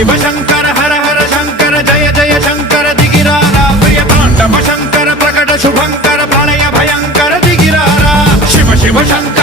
शिव शंकर हर हर शंकर जय जय शंकर दिगिरारा प्रिय तांडव शंकर प्रकट शुभंकर प्रलय भयंकर दिगिरारा शिव शिव शंकर